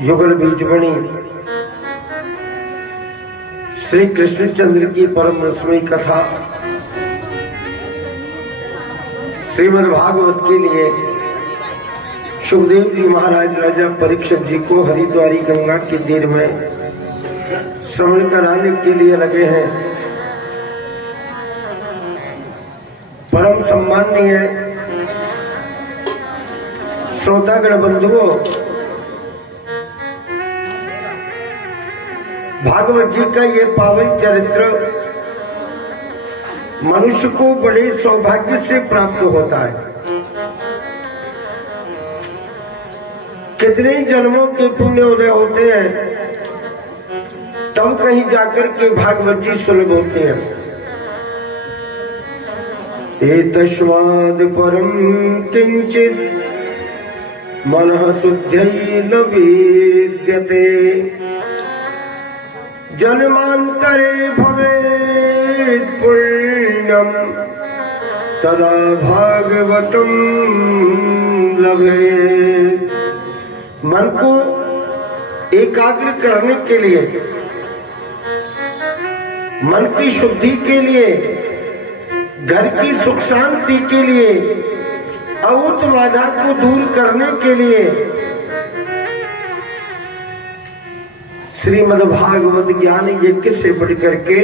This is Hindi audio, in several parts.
युगल बीजमणि श्री कृष्णचंद्र की परम रसमयी कथा श्रीमद् भागवत के लिए सुखदेव जी महाराज राजा परीक्षित जी को हरिद्वारी गंगा के तीर में श्रवण कराने के लिए लगे हैं। परम सम्माननीय श्रोतागण बंधुओं, भागवत जी का ये पावन चरित्र मनुष्य को बड़े सौभाग्य से प्राप्त होता है। कितने जन्मों के पुण्य उदय होते हैं तब कहीं जाकर के भागवत जी सुलभ होते हैं। एतस्माद् परम किंचित मनः शुद्ध्यै न विद्यते जन्मांतरे भवेत् पुण्यम तदा भागवतम लभेत्। मन को एकाग्र करने के लिए, मन की शुद्धि के लिए, घर की सुख शांति के लिए, अउत बाधा को दूर करने के लिए श्रीमद् भागवत ज्ञान यज्ञ से बढ़ करके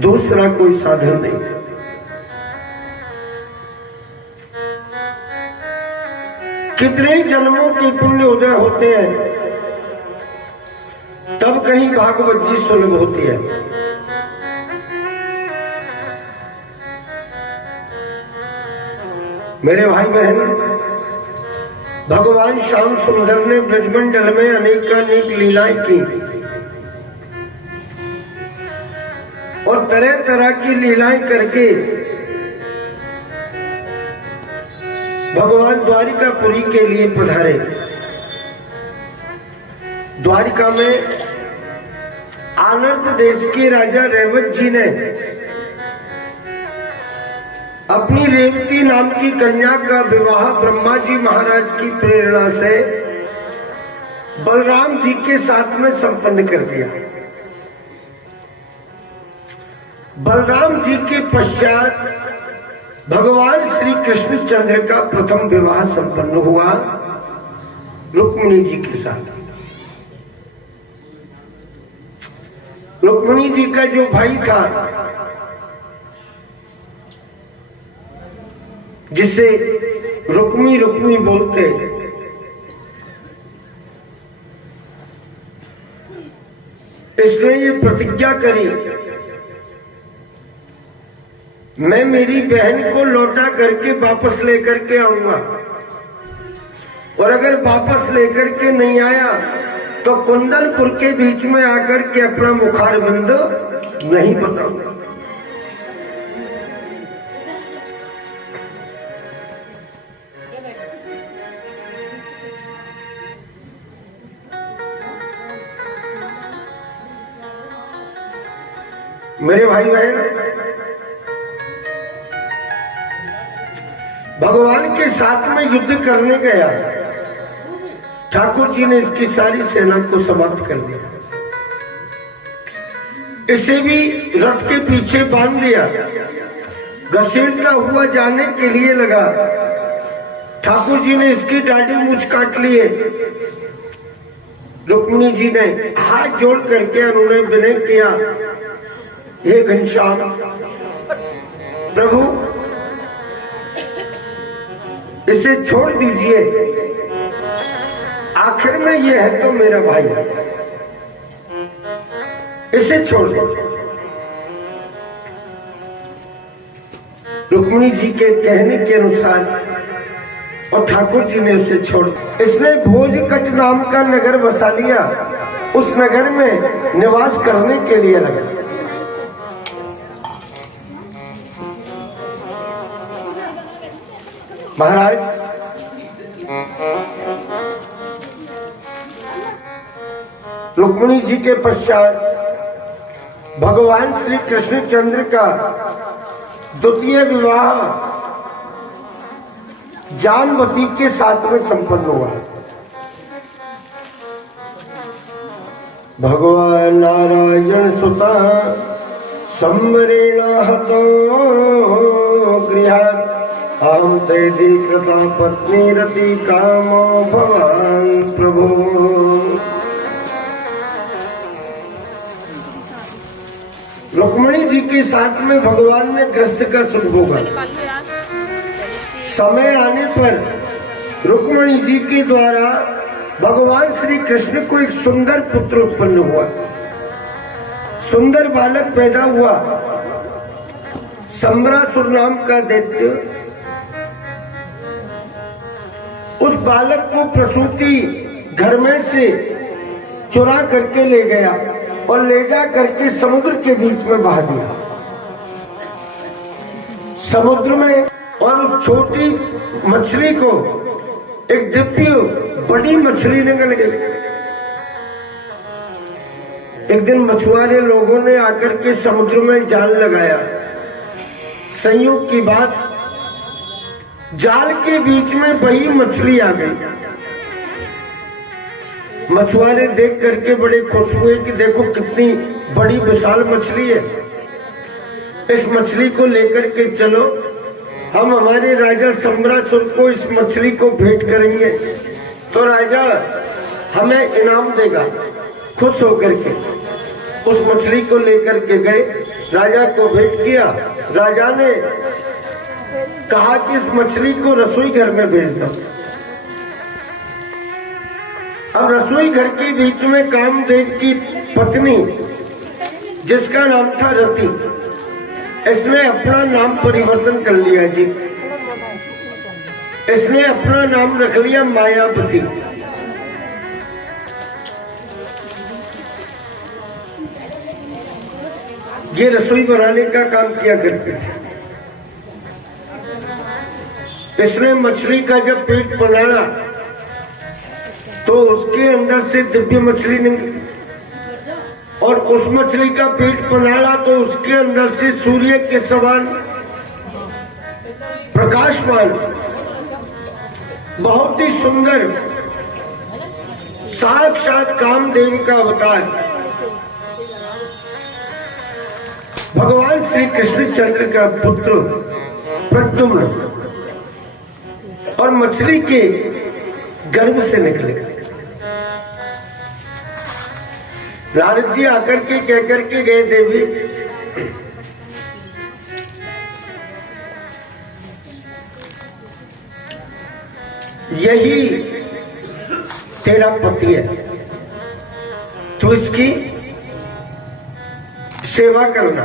दूसरा कोई साधन नहीं। कितने जन्मों के पुण्य उदय होते हैं तब कहीं भागवत जी सुलभ होती है। मेरे भाई बहन, भगवान श्याम सुंदर ने ब्रजमंडल में अनेकानेक लीलाएं की और तरह तरह की लीलाएं करके भगवान द्वारिकापुरी के लिए पधारे। द्वारिका में आनंद देश के राजा रेवत जी ने अपनी रेवती नाम की कन्या का विवाह ब्रह्मा जी महाराज की प्रेरणा से बलराम जी के साथ में संपन्न कर दिया। बलराम जी के पश्चात भगवान श्री कृष्णचंद्र का प्रथम विवाह संपन्न हुआ रुक्मिणी जी के साथ। रुक्मिणी जी का जो भाई था, जिसे रुक्मी रुक्मी बोलते, इसने ये प्रतिज्ञा करी, मैं मेरी बहन को लौटा करके वापस लेकर के आऊंगा और अगर वापस लेकर के नहीं आया तो कुंदनपुर के बीच में आकर के अपना मुखारबिंद नहीं बताऊंगा। मेरे भाई बहन, भगवान के साथ में युद्ध करने गया, ठाकुर जी ने इसकी सारी सेना को समाप्त कर दिया। इसे भी रथ के पीछे बांध दिया, घसीटता हुआ जाने के लिए लगा। ठाकुर जी ने इसकी दाढ़ी मूंछ काट लिए। रुक्मिणी जी ने हाथ जोड़ करके उन्होंने विनय किया, हे घनश्याम प्रभु, इसे छोड़ दीजिए, आखिर में ये है तो मेरा भाई, इसे छोड़ दीजिए। रुक्मिणी जी के कहने के अनुसार और ठाकुर जी ने उसे छोड़, इसने भोजकट नाम का नगर बसा लिया, उस नगर में निवास करने के लिए लगा। महाराज, रुक्मिणी जी के पश्चात भगवान श्री कृष्णचंद्र का द्वितीय विवाह जानवती के साथ में संपन्न हुआ। भगवान नारायण सुता संवरेण हतो गृहात् अहं ते कृता पत्नी रति कामो भवान् प्रभु। रुक्मिणी जी के साथ में भगवान ने ग्रस्त का सुख भोगा। समय आने पर रुक्मिणी जी के द्वारा भगवान श्री कृष्ण को एक सुंदर पुत्र उत्पन्न हुआ, सुंदर बालक पैदा हुआ। सम्रासुर नाम का दैत्य उस बालक को प्रसूति घर में से चुरा करके ले गया और ले जा करके समुद्र के बीच में बहा दिया। समुद्र में और उस छोटी मछली को एक दिव्य बड़ी मछली निकल गई। एक दिन मछुआरे लोगों ने आकर के समुद्र में जाल लगाया। संयोग की बात, जाल के बीच में वही मछली आ गई। मछुआरे देख करके बड़े खुश हुए कि देखो कितनी बड़ी विशाल मछली है, इस मछली को लेकर के चलो, हम हमारे राजा सम्रासुर को इस मछली को भेंट करेंगे तो राजा हमें इनाम देगा। खुश होकर के उस मछली को लेकर के गए, राजा को भेंट किया। राजा ने कहा कि इस मछली को रसोई घर में भेज दो। अब रसोई घर के बीच में कामदेव की पत्नी जिसका नाम था रति, इसने अपना नाम परिवर्तन कर लिया जी। इसने अपना नाम रख लिया मायावती। ये रसोई बनाने का काम किया करते थे। इसने मछली का जब पेट पलाड़ा तो उसके अंदर से दिव्य मछली निकली और उस मछली का पेट पलाड़ा तो उसके अंदर से सूर्य के समान प्रकाशमान बहुत ही सुंदर साक्षात कामदेव का अवतार भगवान श्री कृष्णचंद्र का पुत्र प्रद्युम्न और मछली के गर्भ से निकले। नारद जी आकर के कह करके गए, देवी यही तेरा पति है, तू इसकी सेवा करना।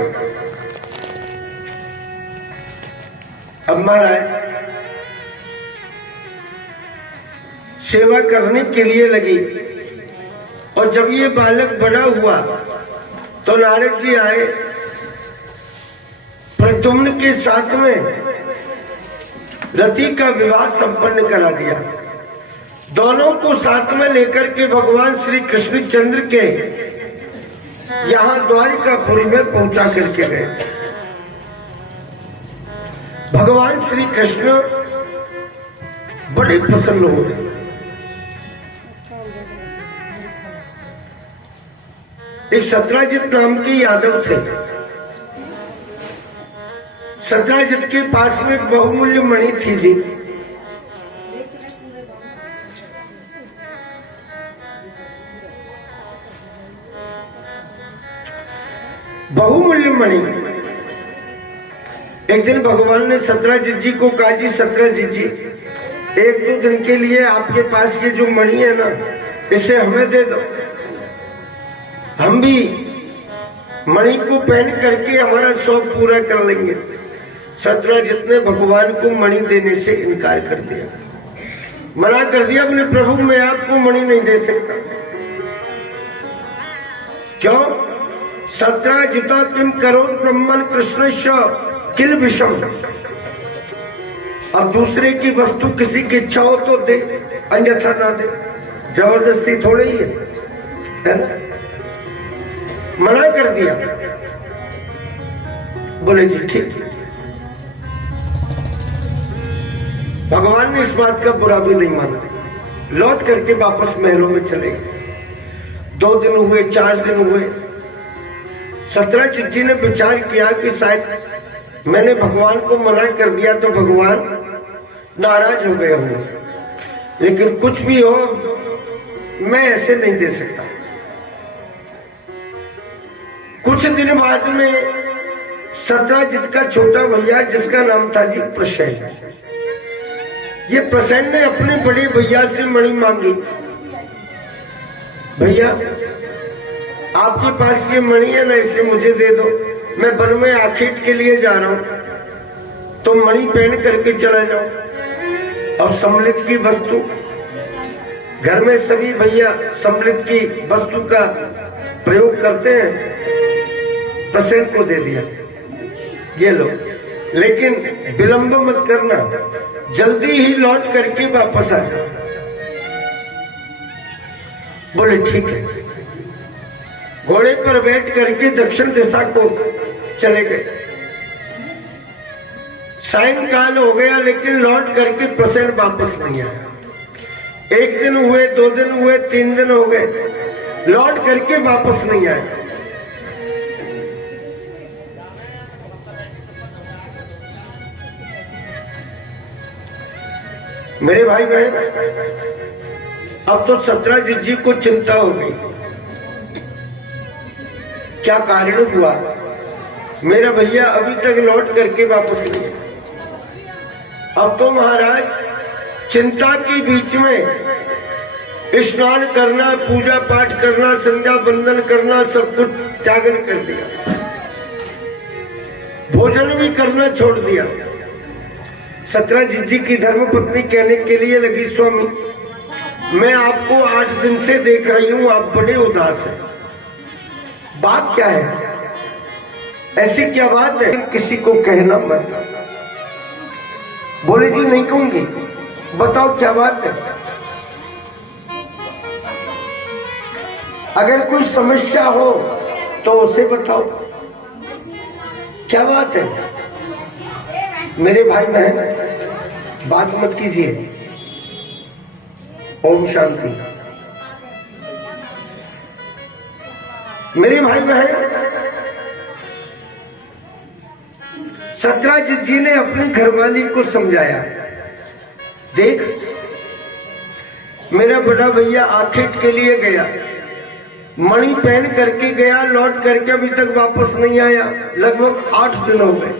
अब महाराज सेवा करने के लिए लगी और जब ये बालक बड़ा हुआ तो नारद जी आए, प्रद्युम्न के साथ में रति का विवाह संपन्न करा दिया। दोनों को साथ में लेकर के भगवान श्री कृष्णचंद्र के यहाँ द्वारिकापुरी में पहुंचा करके गए। भगवान श्री कृष्ण बड़े प्रसन्न हो गए। एक सत्राजित नाम के यादव थे। सत्राजित के पास में एक बहुमूल्य मणि थी जी। बहुमूल्य मणि। एक दिन भगवान ने सत्राजित जी को कहा, जी सत्राजित जी, एक दो दिन के लिए आपके पास ये जो मणि है ना, इसे हमें दे दो, हम भी मणि को पहन करके हमारा शौक पूरा कर लेंगे। सत्राजित ने भगवान को मणि देने से इनकार कर दिया, मना कर दिया, बोले प्रभु मैं आपको मणि नहीं दे सकता। क्यों? सत्राजिता किम करो ब्रह्मन कृष्ण किल विषम। अब दूसरे की वस्तु किसी की चाहो तो दे, अन्यथा ना दे। जबरदस्ती थोड़ी ही है ना? मना कर दिया। बोले जी ठीक। भगवान ने इस बात का बुरा भी नहीं माना, लौट करके वापस महलों में चले गए। 2 दिन हुए, 4 दिन हुए। सत्यराज जी ने विचार किया कि शायद मैंने भगवान को मना कर दिया तो भगवान नाराज हो गए होंगे, लेकिन कुछ भी हो मैं ऐसे नहीं दे सकता। कुछ दिन बाद में सत्यराज का छोटा भैया जिसका नाम था जी प्रसेन, ये प्रसेन ने अपने बड़े भैया से मणि मांगी, भैया आपके पास ये मणि है ना, इसे मुझे दे दो, मैं वन में आखेट के लिए जा रहा हूं, तो मणि पहन करके चला जाओ। और सम्मिलित की वस्तु घर में सभी भैया सम्मिलित की वस्तु का प्रयोग करते हैं, प्रसेन को दे दिया, ये लो, लेकिन विलंब मत करना, जल्दी ही लौट करके वापस आ जाओ। बोले ठीक है। घोड़े पर बैठ करके दक्षिण दिशा को चले गए। सायंकाल हो गया लेकिन लौट करके प्रसेन वापस नहीं आया। 1 दिन हुए, 2 दिन हुए, 3 दिन हो गए, लौट करके वापस नहीं आए। मेरे भाई बहन, अब तो सत्यराज जी को चिंता हो गई, क्या कारण हुआ, मेरा भैया अभी तक लौट करके वापस नहीं। अब तो महाराज चिंता के बीच में स्नान करना, पूजा पाठ करना, संध्या बंदन करना, सब कुछ त्यागन कर दिया, भोजन भी करना छोड़ दिया। सत्यराज जी की धर्मपत्नी कहने के लिए लगी, स्वामी मैं आपको 8 दिन से देख रही हूं, आप बड़े उदास हैं, बात क्या है, ऐसी क्या बात है, किसी को कहना मत। बोले जी नहीं कहूंगी, बताओ क्या बात है। अगर कोई समस्या हो तो उसे बताओ, क्या बात है। मेरे भाई बहन बात मत कीजिए, ओम शांति। मेरे भाई बहन, सत्यराज जी ने अपनी घरवाली को समझाया, देख मेरा बड़ा भैया आखेट के लिए गया, मणि पहन करके गया, लौट करके अभी तक वापस नहीं आया, लगभग 8 दिन हो गए।